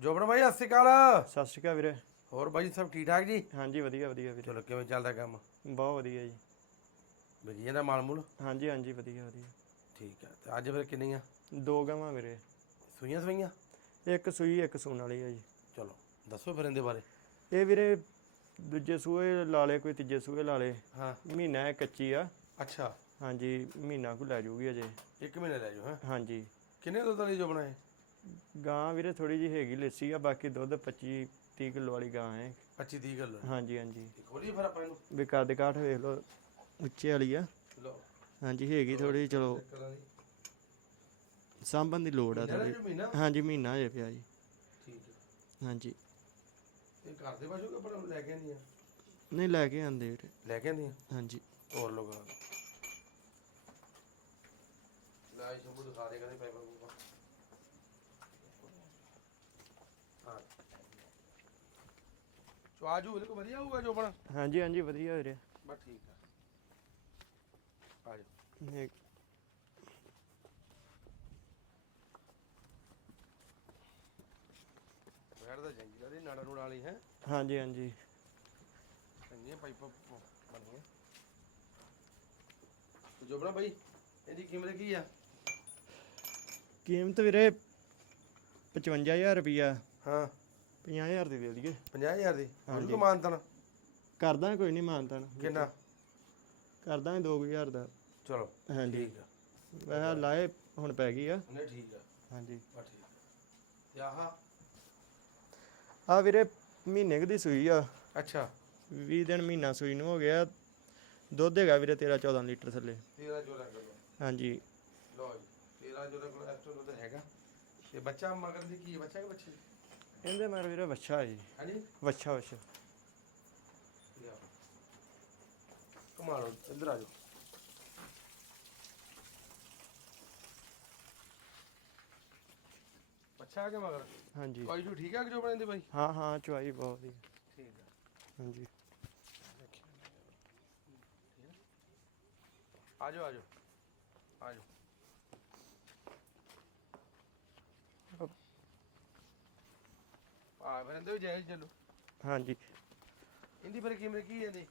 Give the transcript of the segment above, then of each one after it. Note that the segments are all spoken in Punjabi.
ਜੋਬਨ ਭਾਈ ਸਤਿ ਸ਼੍ਰੀ ਅਕਾਲ। ਸਤਿ ਸ਼੍ਰੀ ਅਕਾਲ ਵੀਰੇ। ਹੋਰ ਬਾਈ ਸਭ ਠੀਕ ਠਾਕ ਜੀ? ਹਾਂਜੀ ਵਧੀਆ ਵਧੀਆ ਵੀਰੇ। ਚਲੋ ਕਿਵੇਂ ਚੱਲਦਾ ਕੰਮ? ਬਹੁਤ ਵਧੀਆ ਜੀ। ਵਿਕੀ ਜਾਂਦਾ ਮਾਲ ਮੂਲ ਹਾਂਜੀ ਹਾਂਜੀ ਵਧੀਆ ਵਧੀਆ। ਠੀਕ ਹੈ ਤੇ ਅੱਜ ਫਿਰ ਕਿੰਨੀਆਂ? ਦੋ ਗਾਵਾਂ ਵੀਰੇ। ਸੂਈਆਂ ਸੂਈਆਂ ਇੱਕ ਸੂਈ ਇੱਕ ਸੂਣ ਵਾਲੀ ਆ ਜੀ। ਚਲੋ ਦੱਸੋ ਫਿਰ ਇਹਦੇ ਬਾਰੇ। ਇਹ ਵੀਰੇ ਦੂਜੇ ਸੂਏ ਲਾ ਲੇ ਕੋਈ ਤੀਜੇ ਸੂਏ ਲਾ ਲੇ ਹਾਂ। ਮਹੀਨਾ ਇਹ ਕੱਚੀ ਆ। ਅੱਛਾ। ਹਾਂਜੀ ਮਹੀਨਾ ਕੁ ਲੈ ਜੂਗੀ ਅਜੇ। ਇੱਕ ਮਹੀਨੇ ਲੈ ਜਾਓ ਹਾਂ? ਹਾਂਜੀ। ਕਿੰਨੇ ਦੁੱਧ ਵਾਲੀ ਜੋਬਨ ਹੈ ਗਾਂ ਵੀਰੇ ਥੋੜੀ ਜਿਹੀ ਹੈਗੀ ਲੱਸੀ ਆ ਬਾਕੀ ਦੁੱਧ 25 30 ਕਿਲੋ ਵਾਲੀ ਗਾਂ ਹੈ। 25 30 ਕਿਲੋ ਹਾਂਜੀ ਹਾਂਜੀ। ਖੋਲੀ ਫਿਰ ਆਪਾਂ ਇਹਨੂੰ? ਵੀ ਕੱਦ ਕਾਠ ਵੇਖ ਲਓ ਉੱਚੇ ਵਾਲੀ ਆ। ਲੋ ਹਾਂਜੀ ਹੈਗੀ ਥੋੜੀ ਚਲੋ। ਸਾਂਭਣ ਦੀ ਲੋੜ ਆ ਥੋੜੀ ਹਾਂਜੀ ਮਹੀਨਾ ਜੇ ਪਿਆ ਜੀ। ਠੀਕ ਹੈ। ਹਾਂਜੀ। ਇਹ ਘਰ ਦੇ ਬਾਜੂ ਕਿ ਪਰ ਲੈ ਕੇ ਨਹੀਂ ਲੈ ਕੇ ਆਂਦੇ ਵੀਰੇ। ਲੈ ਕੇ ਆਂਦੀਆਂ ਹਾਂਜੀ। ਹੋਰ ਲੋਕਾਂ ਲੈ ਸ਼ੰਭੂ ਦਿਖਾ ਦੇ ਕਹਿੰਦੇ ਪੈਪਰ ਪੂਪਰ ਹਾਂ ਵਧੀਆ ਹੋਊਗਾ ਹਾਂਜੀ ਹਾਂਜੀ ਵਧੀਆ ਵੀਰੇ। ਬਸ ਠੀਕ ਆ। ਆਜੋ ਇਹ ਬੈਠ ਦਾ ਜੰਗੀ ਦੀ ਨਾੜਾ ਨੂੜਾ ਵਾਲੀ ਹੈ। ਹਾਂਜੀ ਹਾਂਜੀ। ਚੰਗੀਆਂ ਪਾਈਪਾਂ ਬਣੀਆਂ ਤੇ ਜੋਬਣਾ ਬਾਈ ਇਹਦੀ ਕੀਮਤ ਕੀ ਆ? ਕੀਮਤ ਵੀਰੇ 55000 ਰੁਪਿਆ ਹਾਂ। 50000 ਦੀ ਦੇ ਦਈਏ। 50000 ਦੀ? ਹਾਂਜੀ। ਹਾਂਜੀ ਮਾਨਤਨ। ਕਰਦਾ ਕੋਈ ਨਹੀਂ ਮਾਨਤਾਨ। ਕਿੰਨਾ? ਕਰਦਾ 2000 ਦਾ ਚਲੋ ਹਾਂਜੀ। ਠੀਕ ਆ। ਵੈਸੇ ਲਾਏ ਹੁਣ ਪੈ ਗਈ ਆ। ਨਹੀਂ ਠੀਕ ਆ। ਹਾਂਜੀ। ਬਸ ਠੀਕ ਆ। ਤੇ ਆਹ? ਆ ਵੀਰੇ ਮਹੀਨੇ ਕੁ ਦੀ ਸੂਈ ਆ। ਅੱਛਾ। 20 ਦਿਨ ਮਹੀਨਾ ਸੂਈ ਨੂੰ ਹੋ ਗਿਆ। ਦੁੱਧ ਹੈਗਾ ਵੀਰੇ 13 14 ਲੀਟਰ ਥੱਲੇ। 13 ਜੋੜਾ ਕਰੋ ਹਾਂਜੀ। ਲਓ ਜੀ 13 ਜੋੜਾ ਕੋਲ ਐਸਟੋ ਤਾਂ ਹੈਗਾ। ਤੇ ਬੱਚਾ ਮਗਰ ਦੀ ਕੀ ਹੈ? ਬੱਚਾ ਕਿ ਬੱਚੀ ਇਹਦੇ ਮਗਰ ਵੀਰੇ ਵੱਛਾ ਹੈ ਜੀ। ਹਾਂਜੀ? ਵੱਛਾ ਵੱਛਾ। ਲਿਆ। ਕਮਾਲੋ ਇੱਧਰ ਆ ਜਾਓ। ਬੱਚਾ ਆ ਕੇ ਮਗਰ? ਹਾਂਜੀ। ਕੋਈ ਜੂ ਠੀਕ ਆ ਕਿ ਜੋ ਬਣਦੇ ਬਾਈ? ਹਾਂ ਹਾਂ ਚੁਆਈ ਬਹੁਤ ਵਧੀਆ। ਠੀਕ ਆ। ਹਾਂਜੀ। ਆ ਜਾਓ ਆ ਜਾਓ। ਆ ਜਾਓ। ਆ ਫਿਰ ਇਹਦੇ ਵੀ ਜਾਇਜ਼ ਚੱਲੋ। ਹਾਂਜੀ। ਇਹਦੀ ਫਿਰ ਕੀਮਤ ਕੀ ਹੈ ਇਹਦੀ?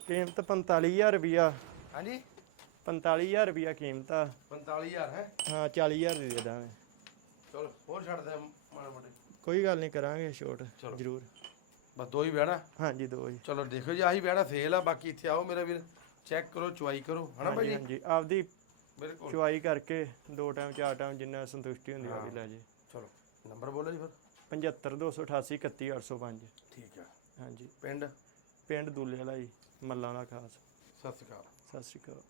ਕੀਮਤ 45000 ਰੁਪਿਆ ਹਾਂਜੀ? 45000 ਰੁਪਿਆ ਕੀਮਤ ਆ। 45000 ਹੈ? ਹਾਂ 40000 ਦੀ ਦੇ ਦਾਂਗੇ। ਚਲੋ ਹੋਰ ਛੱਡ ਦੇ ਮਾੜੇ ਮੋਟੇ। ਕੋਈ ਗੱਲ ਨਹੀਂ ਕਰਾਂਗੇ ਛੋਟ ਚਲੋ। ਜ਼ਰੂਰ। ਬਸ ਦੋ ਹੀ ਬਹਿਣਾ। ਹਾਂਜੀ ਦੋ ਜੀ ਚਲੋ ਦੇਖੋ ਜੀ ਆਹੀ ਬਹਿਣਾ ਸੇਲ ਆ ਬਾਕੀ ਇੱਥੇ ਆਓ ਮੇਰੇ ਵੀਰ। ਚੈੱਕ ਕਰੋ ਚੁਆਈ ਕਰੋ ਹਨਾ ਭਾਈ ਹਾਂਜੀ ਜੀ ਹਾਂਜੀ ਆਪਦੀ ਬਿਲਕੁਲ ਚੁਆਈ ਕਰਕੇ ਦੋ ਟਾਈਮ ਚਾਰ ਟਾਈਮ ਜਿੰਨਾ ਸੰਤੁਸ਼ਟੀ ਹੁੰਦੀ ਆ ਵੀ ਲੈ ਜੇ। ਚਲੋ ਨੰਬਰ ਬੋਲੋ ਜੀ ਫਿਰ। 75288 31805 ਠੀਕ ਆ। ਹਾਂਜੀ। ਪਿੰਡ? ਪਿੰਡ ਦੂਲੇ ਵਾਲਾ ਜੀ ਮੱਲਾਂ ਵਾਲਾ ਖਾਸ। ਸਤਿ ਸ਼੍ਰੀ ਅਕਾਲ। ਸਤਿ ਸ਼੍ਰੀ ਅਕਾਲ।